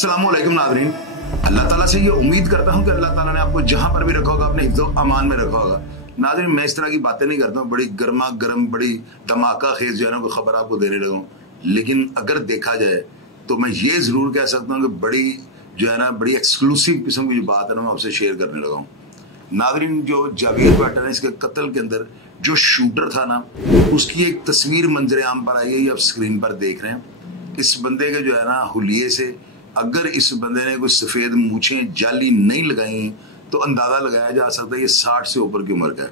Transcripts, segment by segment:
अस्सलाम वालेकुम नाज़रीन। अल्लाह ताला से ये उम्मीद करता हूँ कि अल्लाह ताला ने आपको जहां पर भी रखा होगा अपने हिफ्ज़ो अमान में रखा होगा। नाज़रीन, मैं इस तरह की बातें नहीं करता हूँ, बड़ी गर्मा गर्म बड़ी धमाका खेज जो है ना कोई खबर आपको देने लगा हूँ, लेकिन अगर देखा जाए तो मैं ये जरूर कह सकता हूँ कि बड़ी जो है ना बड़ी एक्सक्लूसिव किस्म की जो बात है ना मैं आपसे शेयर करने लगा हूँ। नाज़रीन, जो जावेद भट्ट है इसके कत्ल के अंदर जो शूटर था ना, उसकी एक तस्वीर मंजर आम पर आई है, ये आप स्क्रीन पर देख रहे हैं। इस बंदे के जो है ना हुलिये से अगर इस बंदे ने कोई सफेद मूछें जाली नहीं लगाई तो अंदाजा लगाया जा सकता है ये 60 से ऊपर की उम्र का है।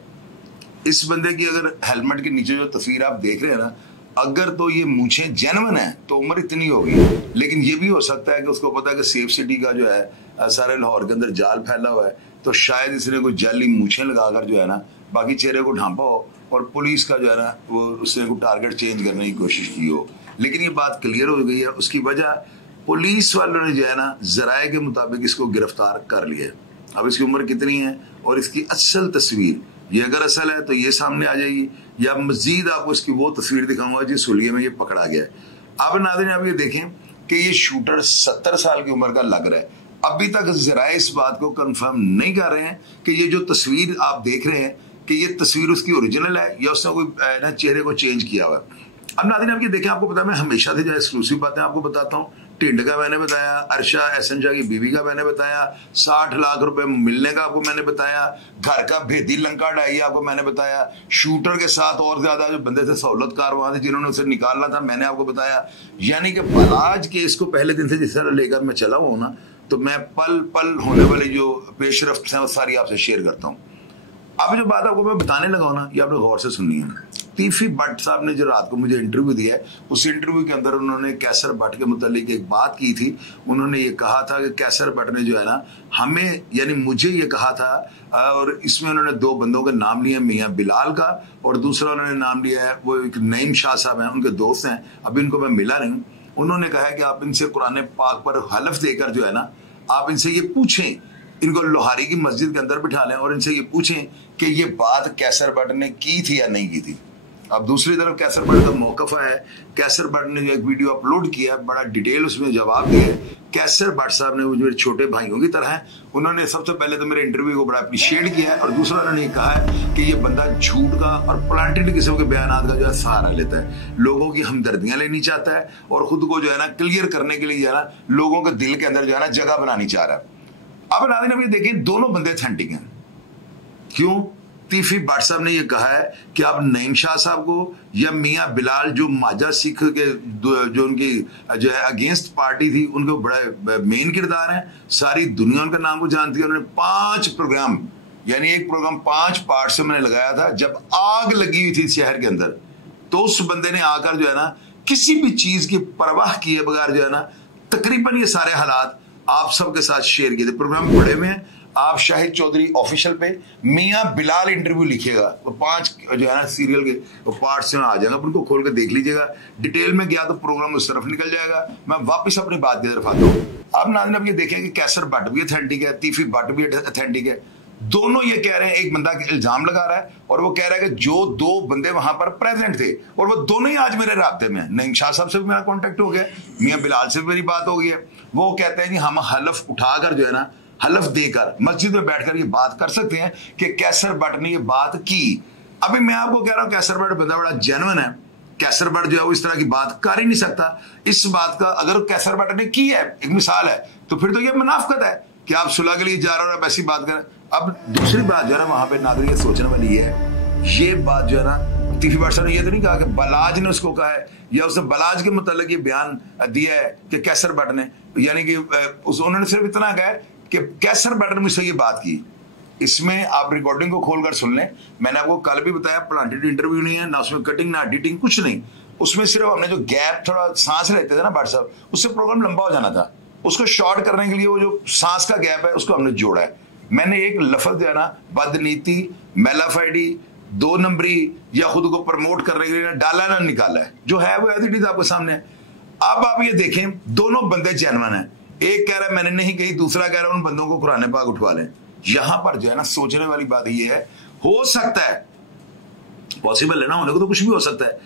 इस बंदे की अगर हेलमेट के नीचे जो तस्वीर आप देख रहे हैं ना, अगर तो ये मूछें जेन्युइन है तो उम्र इतनी होगी, लेकिन ये भी हो सकता है कि उसको पता है कि सेफ सिटी का जो है सारे लाहौर के अंदर जाल फैला हुआ है, तो शायद इसने कोई जाली मूछें लगाकर जो है ना बाकी चेहरे को ढांपा हो और पुलिस का जो है ना वो उसने कोई टारगेट चेंज करने की कोशिश की हो। लेकिन ये बात क्लियर हो गई है, उसकी वजह पुलिस वालों ने जो है ना जराये के मुताबिक इसको गिरफ्तार कर लिया है। अब इसकी उम्र कितनी है और इसकी असल तस्वीर ये अगर असल है तो ये सामने आ जाएगी, या मजीद आपको इसकी वो तस्वीर दिखाऊंगा जिस हुलिये में ये पकड़ा गया है। अब नाज़रीन, आप ये देखें कि ये शूटर 70 साल की उम्र का लग रहा है। अभी तक जराये इस बात को कंफर्म नहीं कर रहे हैं कि ये जो तस्वीर आप देख रहे हैं कि ये तस्वीर उसकी ओरिजिनल है या उसने कोई ना चेहरे को चेंज किया हुआ है। अब नाज़रीन, आप ये देखें, आपको पता है मैं हमेशा से जो एक्सक्लूसिव बातें आपको बताता हूँ। टिंड का मैंने बताया, अरशा एहसन शाह की बीवी का मैंने बताया, 60 लाख रुपए मिलने का आपको मैंने बताया, घर का भेदी लंका ढाई आपको मैंने बताया, शूटर के साथ और ज्यादा जो बंदे थे सहूलतकार वहां थे जिन्होंने उसे निकालना था मैंने आपको बताया। यानी कि बलाज केस को पहले दिन से जिस तरह लेकर मैं चला हुआ हूं ना, तो मैं पल पल होने वाली जो पेशरफ्त है वो सारी आपसे शेयर करता हूँ। अब जो बात आपको मैं बताने लगा हूं ना, ये आपने गौर से सुननी है। तीफी भट्ट साहब ने जो रात को मुझे इंटरव्यू दिया है, उस इंटरव्यू के अंदर उन्होंने कैसर भट्ट के मुतालिक एक बात की थी। उन्होंने ये कहा था कि कैसर भट्ट ने जो है ना हमें यानी मुझे ये कहा था, और इसमें उन्होंने दो बंदों के नाम लिए, मियाँ बिलाल का और दूसरा उन्होंने नाम लिया है वो एक नईम शाह साहब हैं, उनके दोस्त हैं, अभी इनको मैं मिला नहीं हूँ। उन्होंने कहा है कि आप इनसे कुरान पाक पर हलफ देकर जो है ना आप इनसे ये पूछें, इनको लोहारी की मस्जिद के अंदर बिठा लें और इनसे ये पूछें कि ये बात कैसर भट्ट ने की थी या नहीं की थी। अब दूसरी तरफ कैसर भट्ट का मौकफ है, कैसर भट्ट ने जो एक वीडियो अपलोड किया, बड़ा डिटेल उसमें जवाब दिया। कैसर भट्ट साहब ने वो जो छोटे भाइयों की तरह है, उन्होंने सबसे पहले तो मेरे इंटरव्यू को बड़ा अप्रिशिएट किया है, और दूसरा उन्होंने ये कहा है कि ये बंदा झूठ का और प्लांटेड किस्म के बयानात का जो है सहारा लेता है, लोगों की हमदर्दियां लेनी चाहता है और खुद को जो है ना क्लियर करने के लिए जो है ना लोगों के दिल के अंदर जो है ना जगह बनानी चाह रहा है। अब नाज़रीन, अभी देखिए दोनों बंदे ऑथेंटिक हैं। क्यों? तीफी भट्ट साहब ने यह कहा है कि आप नईम शाह साहब को या मियाँ बिलाल जो माजा सिख के जो उनकी जो है अगेंस्ट पार्टी थी, उनके बड़ा मेन किरदार हैं, सारी दुनिया उनका नाम को जानती है। उन्होंने 5 प्रोग्राम यानी एक प्रोग्राम 5 पार्ट से मैंने लगाया था जब आग लगी हुई थी शहर के अंदर, तो उस बंदे ने आकर जो है ना किसी भी चीज की परवाह किए बगैर जो है ना तकरीबन ये सारे हालात आप सबके साथ शेयर किए थे। प्रोग्राम पड़े हुए हैं, आप शाहिद चौधरी ऑफिशियल पे मियाँ बिलाल इंटरव्यू लिखिएगा, वो 5 जो है ना सीरियल के वो पार्ट्स में आ जाएगा, उनको खोल कर देख लीजिएगा। डिटेल में गया तो प्रोग्राम उस तरफ निकल जाएगा। मैं वापस अपनी बात की तरफ आता हूँ। अब नाज़रीन, अब ये देखें कि कैसर भट्ट भी ऑथेंटिक है, तीफी भट्ट भी ऑथेंटिक है। दोनों ये कह रहे हैं, एक बंदा इल्जाम लगा रहा है और वो कह रहा है कि जो 2 बंदे वहां पर प्रेजेंट थे और वो दोनों ही आज मेरे राब्ते में हैं। नईम शाह साहब से भी मेरा कॉन्टेक्ट हो गया, मियाँ बिलाल से भी मेरी बात हो गई है। वो कहते हैं कि हम हलफ उठाकर जो है ना हलफ देकर मस्जिद में बैठकर ये बात कर सकते हैं कि कैसर भट्ट ने ये बात की। अभी मैं आपको कह रहा हूं कैसर भट्ट बंदा बड़ा जेन्युइन है, कैसर भट्ट जो है वो इस तरह की बात कर ही नहीं सकता। इस बात का अगर कैसर भट्ट ने की है, एक मिसाल है, तो फिर तो ये मुनाफिकत है कि आप सुलह के लिए जा रहे हो और आप ऐसी बात करें। अब दूसरी बात जो है ना वहां पर नाज़रीन सोचने वाली है, ये बात जो है ना तीफी भट्ट ने ये तो नहीं कहा कि बलाज ने उसको कहा है या उसने बलाज के मुतालिक ये बयान दिया है कि कैसर भट्ट ने, यानी कि उन्होंने सिर्फ इतना कहा है कि कैसर भट्ट ने मुझसे ये बात की। इसमें आप रिकॉर्डिंग को खोलकर सुन लें, मैंने आपको कल भी बताया प्लांटेड इंटरव्यू नहीं है, ना उसमें कटिंग ना एडिटिंग कुछ नहीं। उसमें सिर्फ हमने जो गैप थोड़ा सांस रहते थे ना भट्ट साहब, उससे प्रोग्राम लंबा हो जाना था, उसको शॉर्ट करने के लिए वो जो सांस का गैप है उसको हमने जोड़ा है। मैंने एक लफ्ज जो है ना बदनीति, मेलाफाइडी, 2 नंबरी या खुद को प्रमोट करने के लिए डाला ना निकाला है, जो है वो एज आपके सामने है। अब आप ये देखें, दोनों बंदे जेन्युइन है। एक कह रहा है मैंने नहीं कही, दूसरा कह रहा है उन बंदों को कुरान पाक उठवा लें। यहां पर जो है ना सोचने वाली बात यह है, हो सकता है पॉसिबल है ना, होने को तो कुछ भी हो सकता है,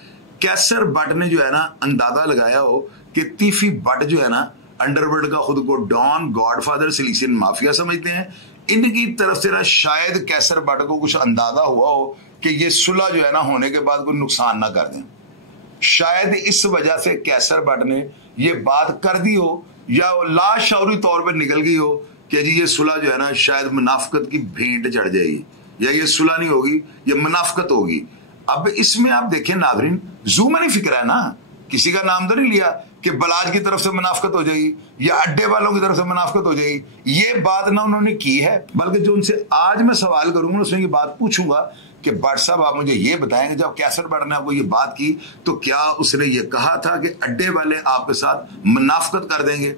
कैसर भट्ट ने जो है ना अंदाजा लगाया हो कि तीफी भट्ट जो है ना अंडरवर्ल्ड का खुद को डॉन, गॉडफादर, सिलिसियन माफिया समझते हैं। इनकी तरफ से ना शायद कैसर बट को कुछ अंदाजा हुआ हो कि ये सुलह जो है ना होने के बाद कोई नुकसान ना कर दें। शायद इस वजह से कैसर बट ने ये बात कर दी हो, या लाशौरी तौर पर निकल गई हो कि जी ये सुलह जो है ना शायद मुनाफकत की भेंट चढ़ जाएगी, या ये सुलह नहीं होगी, ये मुनाफकत होगी। अब इसमें आप देखें नाज़रीन, ज़ूम नहीं फिक्र है ना, किसी का नाम तो नहीं लिया कि बलाज की तरफ से मुनाफकत हो जाएगी या अड्डे वालों की तरफ से मुनाफकत हो जाएगी। ये बात ना उन्होंने की है, बल्कि जो उनसे आज मैं सवाल करूंगा उसमें ये बात पूछूंगा कि भट्ट साहब आप मुझे ये बताएंगे, जब कैसर बट ने आपको ये बात की तो क्या उसने ये कहा था कि अड्डे वाले आपके साथ मुनाफकत कर देंगे?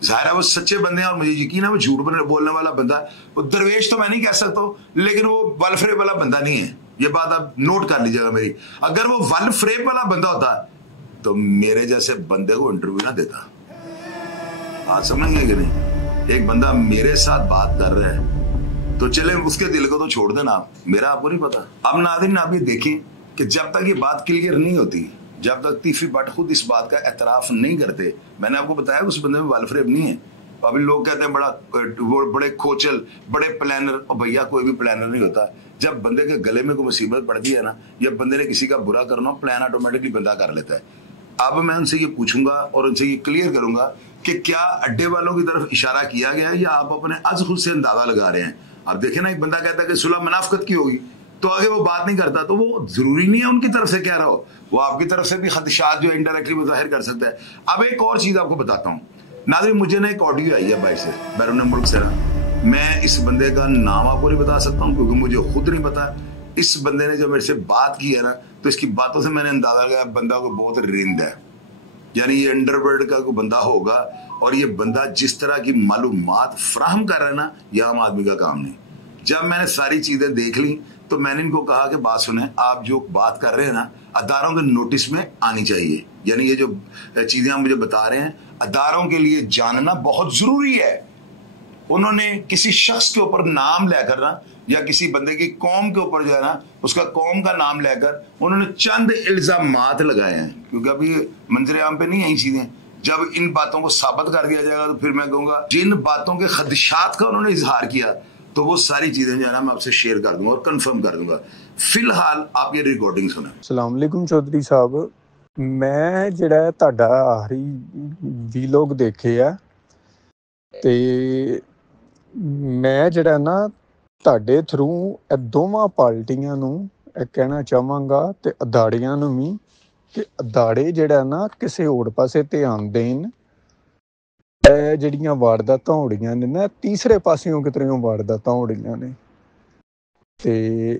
जाहिर है वो सच्चे बंदे हैं और मुझे यकीन है वो झूठ बोलने वाला बंदा है। वो दरवेश तो मैं नहीं कह सकता, लेकिन वो वलफरेब वाला बंदा नहीं है। ये बात आप नोट कर लीजिएगा मेरी। अगर वो वलफरेब वाला बंदा होता तो मेरे जैसे बंदे को इंटरव्यू ना देता। बात समझेंगे कि नहीं? एक बंदा मेरे साथ बात कर रहा है तो चले उसके दिल को तो छोड़ देना, मेरा आपको नहीं पता। अब नाज़रीन आप ये देखें कि जब तक ये बात क्लियर नहीं होती, जब तक तीफी बट खुद इस बात का एतराफ नहीं करते, मैंने आपको बताया उस बंदे में वालफरेब नहीं है। अभी लोग कहते हैं बड़े खोचल, बड़े प्लानर, और भैया कोई भी प्लानर नहीं होता। जब बंदे के गले में कोई मुसीबत पड़ती है ना, या बंदे ने किसी का बुरा करना, प्लान ऑटोमेटिकली बंदा कर लेता है। अब मैं उनसे ये पूछूंगा और उनसे ये क्लियर करूंगा कि क्या अड्डे वालों की तरफ इशारा किया गया है या आप अपने अज खुद से अंदाजा लगा रहे हैं? आप देखें ना, एक बंदा कहता है कि सुलह मुनाफकत की होगी तो आगे वो बात नहीं करता, तो वो जरूरी नहीं है उनकी तरफ से कह रहा हो, वो आपकी तरफ से भी खदशात जो इनडायरेक्टली वो जाहिर कर सकता है। अब एक और चीज आपको बताता हूँ नाज़रीन, मुझे ना एक ऑडियो आई है बाइक से, बैरून मुल्क से ना। मैं इस बंदे का नाम आपको नहीं बता सकता हूँ क्योंकि मुझे खुद नहीं पता। इस बंदे ने जब मेरे से बात की है ना, तो इसकी बातों से मैंने अंदाजा लगाया बंदा को बहुत रिंद है, यानी ये अंडरवर्ल्ड का कोई बंदा होगा। और ये बंदा जिस तरह की मालूमात फराहम कर रहा है ना, यह आम आदमी का काम नहीं। जब मैंने सारी चीजें देख ली तो मैंने इनको कहा कि बात सुने, आप जो बात कर रहे हैं ना अदारों के नोटिस में आनी चाहिए। यानी ये जो चीजें आप मुझे बता रहे हैं अदारों के लिए जानना बहुत जरूरी है। उन्होंने किसी शख्स के ऊपर नाम लेकर ना, या किसी बंदे की कौम के ऊपर जो है ना उसका कौम का नाम लेकर उन्होंने चंद इल्जामात लगाए हैं, क्योंकि अभी मंजर आम पे नहीं आई चीजें। जब इन बातों को साबित कर दिया जाएगा तो फिर मैं कहूंगा जिन बातों के खदशात का उन्होंने इजहार किया तो वो सारी चीजें जो है ना मैं आपसे शेयर कर दूंगा और कंफर्म कर दूंगा। फिलहाल आप ये रिकॉर्डिंग सुने। अस्सलाम वालेकुम चौधरी साहब, मैं ਜਿਹੜਾ ਤੁਹਾਡਾ ਆਖਰੀ ਵੀਲੋਗ ਦੇਖਿਆ ਤੇ ਮੈਂ ਜਿਹੜਾ ਨਾ ਤੁਹਾਡੇ ਥਰੂ ਇਹ ਦੋਵਾਂ ਪਾਰਟੀਆਂ ਨੂੰ ਇਹ ਕਹਿਣਾ ਚਾਹਾਂਗਾ ਤੇ ਅਦਾੜੀਆਂ ਨੂੰ ਵੀ ਕਿ ਅਦਾੜੇ ਜਿਹੜਾ ਨਾ ਕਿਸੇ ਹੋਰ ਪਾਸੇ ਧਿਆਨ ਦੇਣ। ਇਹ ਜਿਹੜੀਆਂ ਵਾਰਦਾਤਾਂ ਹੋ ਰਹੀਆਂ ਨੇ ਨਾ ਤੀਸਰੇ ਪਾਸਿਓਂ ਕਿਤਰਿਓਂ ਵਾਰਦਾਤਾਂ ਹੋ ਰਹੀਆਂ ਨੇ ਤੇ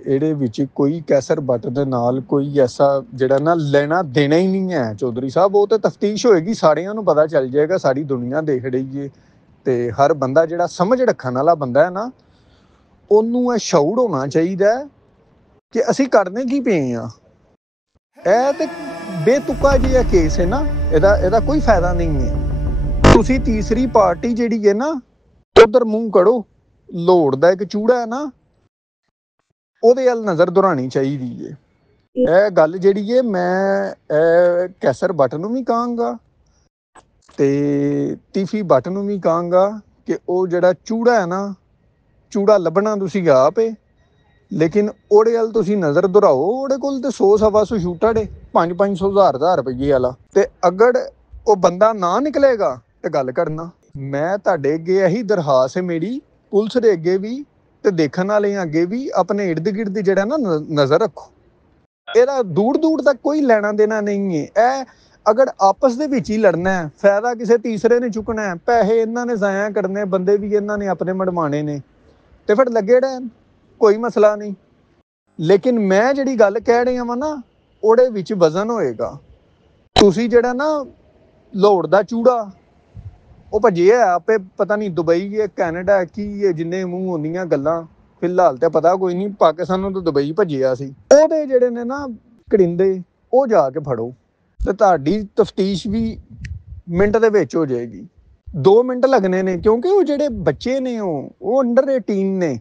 ਇਹਦੇ ਵਿੱਚ ਕੋਈ ਕੈਸਰ ਬੱਟ ਦੇ ਨਾਲ ਕੋਈ ਐਸਾ ਜਿਹੜਾ ਨਾ ਲੈਣਾ ਦੇਣਾ ਹੀ ਨਹੀਂ ਹੈ ਚੌਧਰੀ ਸਾਹਿਬ। ਉਹ ਤਾਂ ਤਫਤੀਸ਼ ਹੋਏਗੀ, ਸਾਰਿਆਂ ਨੂੰ ਪਤਾ ਚੱਲ ਜਾਏਗਾ, ਸਾਰੀ ਦੁਨੀਆ ਦੇਖ ਰਹੀ ਹੈ ਤੇ ਹਰ ਬੰਦਾ ਜਿਹੜਾ ਸਮਝ ਰੱਖਣ ਵਾਲਾ ਬੰਦਾ ਹੈ ਨਾ ਉਹਨੂੰ ਇਹ ਸ਼ਊਰ ਹੋਣਾ ਚਾਹੀਦਾ ਕਿ ਅਸੀਂ ਕਰਨੇ ਕੀ ਪਏ ਹਾਂ। ਇਹ ਤੇ ਬੇਤੁਕਾ ਜਿਹਾ ਕੇਸ ਹੈ ਨਾ, ਇਹਦਾ ਕੋਈ ਫਾਇਦਾ ਨਹੀਂ ਹੈ। ਤੁਸੀਂ ਤੀਸਰੀ ਪਾਰਟੀ ਜਿਹੜੀ ਹੈ ਨਾ ਉਧਰ ਮੂੰਹ ਕਰੋ। ਲੋੜ ਦਾ ਇੱਕ ਚੂੜਾ ਹੈ ਨਾ ਉਹਦੇ ਵੱਲ ਨਜ਼ਰ ਦੁਹਰਾਉਣੀ ਚਾਹੀਦੀ ਹੈ। ਇਹ ਗੱਲ ਜਿਹੜੀ ਹੈ ਮੈਂ ਕੈਸਰ ਬੱਟ ਨੂੰ ਵੀ ਕਹਾਂਗਾ ਤੇ ਤੀਫੀ ਬੱਟ ਨੂੰ ਵੀ ਕਹਾਂਗਾ ਕਿ ਉਹ ਜਿਹੜਾ ਚੂੜਾ ਹੈ ਨਾ, ਚੂੜਾ ਲੱਭਣਾ ਤੁਸੀਂ ਆਪ ਹੈ, ਲੇਕਿਨ ਉਹਦੇ ਵੱਲ ਤੁਸੀਂ ਨਜ਼ਰ ਦੁਹਰਾਓ। ਉਹਦੇ ਕੋਲ ਤੇ 100-125 ਸ਼ੂਟਰ ਏ, 500 1000 ਰੁਪਈਏ ਵਾਲਾ, ਤੇ ਅਗਰ ਉਹ ਬੰਦਾ ਨਾ ਨਿਕਲੇਗਾ ਤੇ ਗੱਲ ਕਰਨਾ। ਮੈਂ ਤੁਹਾਡੇ ਅੱਗੇ ਇਹੀ ਦਰਖਾਸਤ ਹੈ ਮੇਰੀ, ਪੁਲਿਸ ਦੇ ਅੱਗੇ ਵੀ ਤੇ ਦੇਖਣ ਵਾਲਿਆਂ ਅੱਗੇ ਵੀ, ਆਪਣੇ ਇਰਦ ਗਿਰਦ ਜਿਹੜਾ ਨਾ ਨਜ਼ਰ ਰੱਖੋ। ਇਹਦਾ ਦੂਰ ਤੱਕ ਕੋਈ ਲੈਣਾ ਦੇਣਾ ਨਹੀਂ ਹੈ। ਇਹ ਅਗਰ ਆਪਸ ਦੇ ਵਿੱਚ ਹੀ ਲੜਨਾ ਹੈ, ਫਾਇਦਾ ਕਿਸੇ ਤੀਸਰੇ ਨੇ ਚੁੱਕਣਾ ਹੈ, ਪੈਸੇ ਇਹਨਾਂ ਨੇ ਜ਼ਾਇਆ ਕਰਨੇ, ਬੰਦੇ ਵੀ ਇਹਨਾਂ ਨੇ ਆਪਣੇ ਮੜਵਾਣੇ ਨੇ, ਤੇ ਫਿਰ ਲੱਗੇ ਰਹਿਣ, ਕੋਈ ਮਸਲਾ ਨਹੀਂ। ਲੇਕਿਨ ਮੈਂ ਜਿਹੜੀ ਗੱਲ ਕਹਿ ਰਿਹਾ ਵਾਂ ਨਾ ਉਹਦੇ ਵਿੱਚ ਵਜ਼ਨ ਹੋਏਗਾ। ਤੁਸੀਂ ਜਿਹੜਾ ਨਾ ਲੋੜ ਦਾ ਚੂੜਾ ਉਹ ਭੱਜਿਆ ਆਪੇ, ਪਤਾ ਨਹੀਂ ਦੁਬਈ ਹੈ ਕੈਨੇਡਾ ਕੀ ਹੈ, ਜਿੰਨੇ ਮੂੰਹ ਹੁੰਦੀਆਂ ਗੱਲਾਂ, ਫਿਲਹਾਲ ਤੇ ਪਤਾ ਕੋਈ ਨਹੀਂ। ਪਾਕਿਸਤਾਨ ਤੋਂ ਦੁਬਈ ਭੱਜਿਆ ਸੀ। ਉਹਦੇ ਜਿਹੜੇ ਨੇ ਨਾ ਕਰਿੰਦੇ ਉਹ ਜਾ ਕੇ ਫੜੋ ਤੇ ਤੁਹਾਡੀ ਤਫਤੀਸ਼ ਵੀ ਮਿੰਟ ਦੇ ਵਿੱਚ ਹੋ ਜਾਏਗੀ। 2 ਮਿੰਟ ਲੱਗਣੇ ਨੇ, ਕਿਉਂਕਿ ਉਹ ਜਿਹੜੇ ਬੱਚੇ ਨੇ ਉਹ ਅੰਡਰ 18 ਨੇ,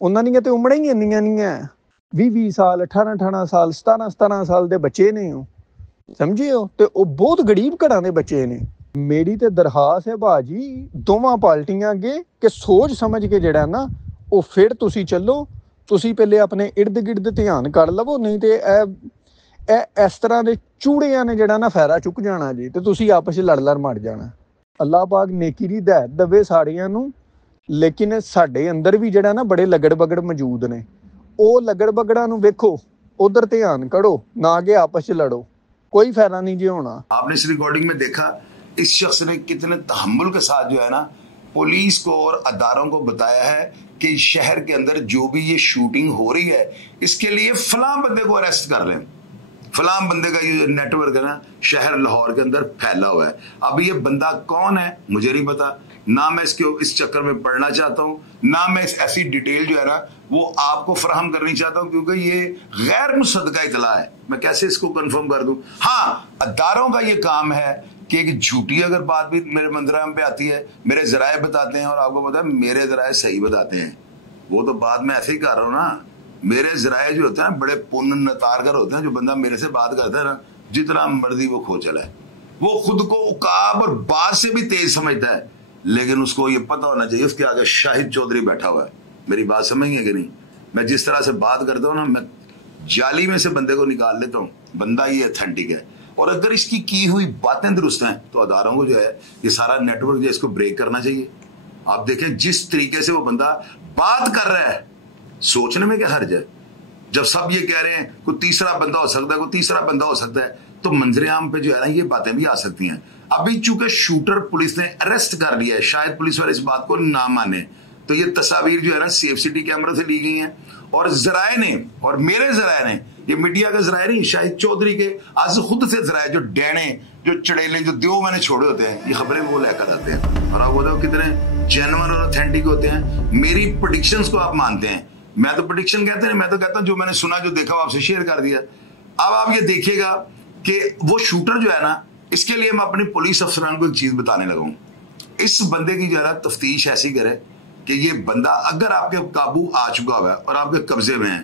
ਉਹਨਾਂ ਦੀਆਂ ਤੇ ਉਮਰਾਂ ਹੀ ਇੰਨੀਆਂ ਨਹੀਂ ਹੈ। 20 ਸਾਲ 18 ਸਾਲ 17 ਸਾਲ ਦੇ ਬੱਚੇ ਨੇ ਉਹ, ਸਮਝੇ ਹੋ। ਤੇ ਉਹ ਬਹੁਤ ਗਰੀਬ ਘਰਾਂ ਦੇ ਬੱਚੇ ਨੇ, मेरी तो दरखास्त है भाजी दोवां पार्टियां अगे कि सोच समझ के जिहड़ा ना वो फिर तुसी चलो, तुसी पहले अपने इर्द गिर्द ध्यान कर लवो, नहीं तो इस तरह के चूड़ियां ने जिहड़ा ना फैरा चुक जाना जी, तो तुसी आपस लड़ लड़ मर जाना। अल्लाह पाक नेकी दी हिदायत दवे सारियां नूं, लेकिन साडे अंदर भी जिहड़ा ना बड़े लगड़ बगड़ मौजूद ने, वो लगड़ बगड़ा नूं वेखो, उधर ध्यान करो, ना कि आपस लड़ो, कोई फायदा नहीं जी होना। आपने इस रिकॉर्डिंग में देखा इस शख्स ने कितने तहम्मुल के साथ जो है ना पुलिस को और अदारों को बताया है कि शहर के अंदर जो भी ये शूटिंग हो रही है इसके लिए फलां बंदे को अरेस्ट कर लें। फलां बंदे का ये नेटवर्क है ना शहर लाहौर के अंदर फैला हुआ है। अब ये बंदा कौन है मुझे नहीं पता, ना मैं इस चक्कर में पढ़ना चाहता हूं, ना मैं इस ऐसी डिटेल जो है ना वो आपको फराहम करनी चाहता हूं, क्योंकि ये गैर मुसद्दका इतला है। मैं कैसे इसको कंफर्म कर दूं? हाँ, अदारों का ये काम है कि एक झूठी अगर बात भी मेरे मंजराम पे आती है, मेरे जराए बताते हैं, और आपको पता है मेरे जराए सही बताते हैं, वो तो बात मैं ऐसे ही कर रहा हूं ना। मेरे जराए जो होते हैं बड़े पुण्य नतारगर होते हैं। जो बंदा मेरे से बात करता है ना, जितना मर्जी वो खोचल है, वो खुद को उकाब और बात से भी तेज समझता है, लेकिन उसको ये पता होना चाहिए उसके आगे शाहिद चौधरी बैठा हुआ है। मेरी बात समझेंगे कि नहीं? मैं जिस तरह से बात करता हूँ ना, मैं जाली में से बंदे को निकाल लेता हूँ, बंदा ये ऑथेंटिक है। और अगर इसकी की हुई बातें दुरुस्त हैं तो अदारों को जो है ये सारा नेटवर्क जो है इसको ब्रेक करना चाहिए। आप देखें जिस तरीके से वो बंदा बात कर रहा है, सोचने में क्या हर्ज है? जब सब ये कह रहे हैं कोई तीसरा बंदा हो सकता है, कोई तीसरा बंदा हो सकता है, तो मंजरे आम पे जो है ना ये बातें भी आ सकती हैं। अभी चूंकि शूटर पुलिस ने अरेस्ट कर लिया है, शायद पुलिस वाले इस बात को ना माने, तो ये तस्वीर जो है ना CFCT कैमरा से ली गई हैं, और जराए ने और मेरे जराए ने, ये मीडिया का जराए नहीं, शाहिद चौधरी के आज खुद से जराए जो डैने जो चड़ेले जो देव मैंने छोड़े होते हैं, ये खबरें वो लेकर आते हैं। और आप बताओ कितने जेन्युइन और ऑथेंटिक होते हैं। मेरी प्रेडिक्शंस को आप मानते हैं, मैं तो प्रेडिक्शन कहते हैं, मैं तो कहता हूं जो मैंने सुना जो देखा वो आपसे शेयर कर दिया। अब आप ये देखिएगा कि वो शूटर जो है ना, इसके लिए मैं अपने पुलिस अफसरान को एक चीज बताने लगा हूं। इस बंदे की जो है ना तफ्तीश ऐसी करे कि ये बंदा अगर आपके काबू आ चुका हुआ है और आपके कब्जे में है,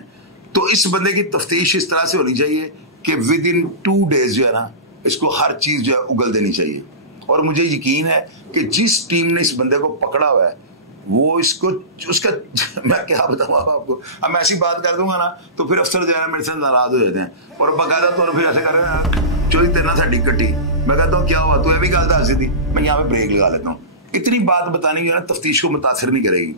तो इस बंदे की तफ्तीश इस तरह से होनी चाहिए कि विद इन 2 डेज जो है ना इसको हर चीज जो है उगल देनी चाहिए। और मुझे यकीन है कि जिस टीम ने इस बंदे को पकड़ा हुआ है वो इसको उसका मैं क्या बताऊं आपको। अब मैं ऐसी बात कर दूंगा ना तो फिर अफसर जो है मेरे से नाराज हो जाते हैं और बकायदा तौर पर फिर ऐसे कर रहे हैं चोरी तेना साड़ी कट्टी। मैं कहता हूँ क्या हुआ, तू भी गल दस दी, मैं यहाँ पे ब्रेक लगा लेता हूँ। इतनी बात बताने की ना तफ्तीश को मुतासिर नहीं करेगी।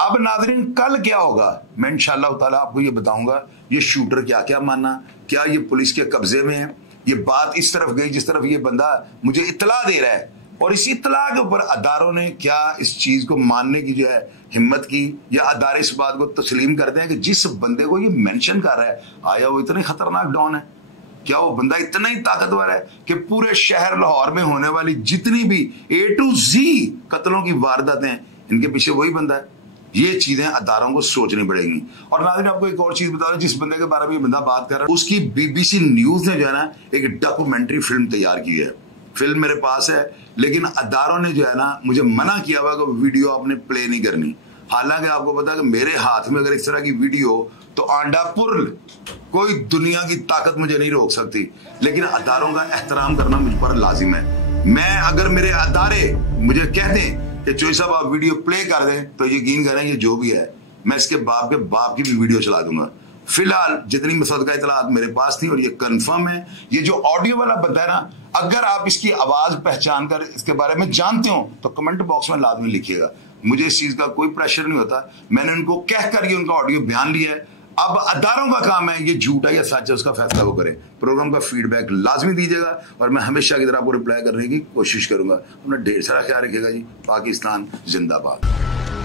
अब नाज़रीन कल क्या होगा मैं इंशाअल्लाह ताला आपको ये बताऊंगा, ये शूटर क्या क्या माना, क्या ये पुलिस के कब्जे में है, ये बात इस तरफ गई जिस तरफ ये बंदा मुझे इत्तला दे रहा है, और इस इत्तला के ऊपर अदारों ने क्या इस चीज को मानने की जो है हिम्मत की, या अदारे इस बात को तस्लीम करते हैं कि जिस बंदे को ये मेंशन कर रहा है आया वो इतने खतरनाक डॉन है, क्या वो बंदा इतना ही ताकतवर है कि पूरे शहर लाहौर में होने वाली जितनी भी A to Z कत्लों की वारदातें इनके पीछे वही बंदा है। ये चीजें अदारों को सोचनी पड़ेंगी। और नाज़रीन आपको एक और चीज बता रहा हूं, जिस बंदे के बारे में ये बंदा बात कर रहा है उसकी BBC न्यूज ने जो है ना एक डॉक्यूमेंट्री फिल्म तैयार की है। फिल्म मेरे पास है, लेकिन अदारों ने जो है ना मुझे मना किया हुआ कि वीडियो आपने प्ले नहीं करनी। हालांकि आपको पता है कि मेरे हाथ में अगर इस तरह की वीडियो तो आंडापुर कोई दुनिया की ताकत मुझे नहीं रोक सकती, लेकिन अदारों का एहतराम करना मुझ पर लाजिम है। मैं अगर मेरे अदारे मुझे कह दें कि चोई साहब आप वीडियो प्ले कर दें तो यकीन करें ये जो भी है मैं इसके बाप की भी वीडियो चला दूंगा। फिलहाल जितनी मुसद्दका इत्तलात मेरे पास थी और ये कंफर्म है, ये जो ऑडियो वाला बंदा है ना, अगर आप इसकी आवाज पहचान कर इसके बारे में जानते हो तो कमेंट बॉक्स में लाजमी लिखिएगा। मुझे इस चीज का कोई प्रेशर नहीं होता, मैंने उनको कहकर ये उनका ऑडियो बयान लिया है। अब अदारों का काम है ये झूठ है या सच है उसका फैसला वो करें। प्रोग्राम का फीडबैक लाजमी दीजिएगा और मैं हमेशा की तरह आपको रिप्लाई करने की कोशिश करूंगा। अपना ढेर सारा ख्याल रखिएगा जी। पाकिस्तान जिंदाबाद।